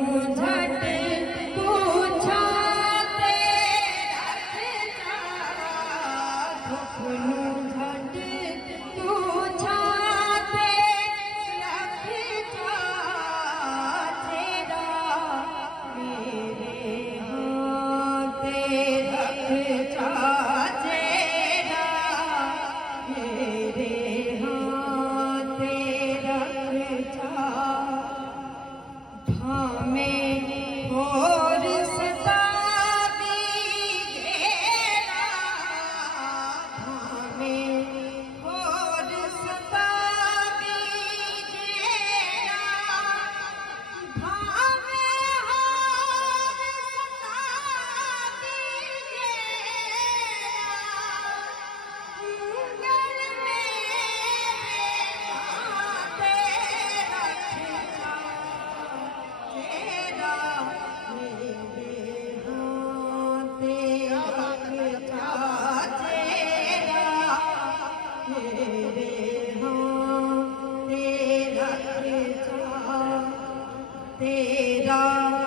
झट पूछा तेरा अपनू झट पूछा तेरा तेरा मेरे हाथ तेरा तेरा मेरे हाथ तेरा थामे और सदा दीजेरा थामे और सदा दीजेरा थामे और सदा दीजेरा तेरा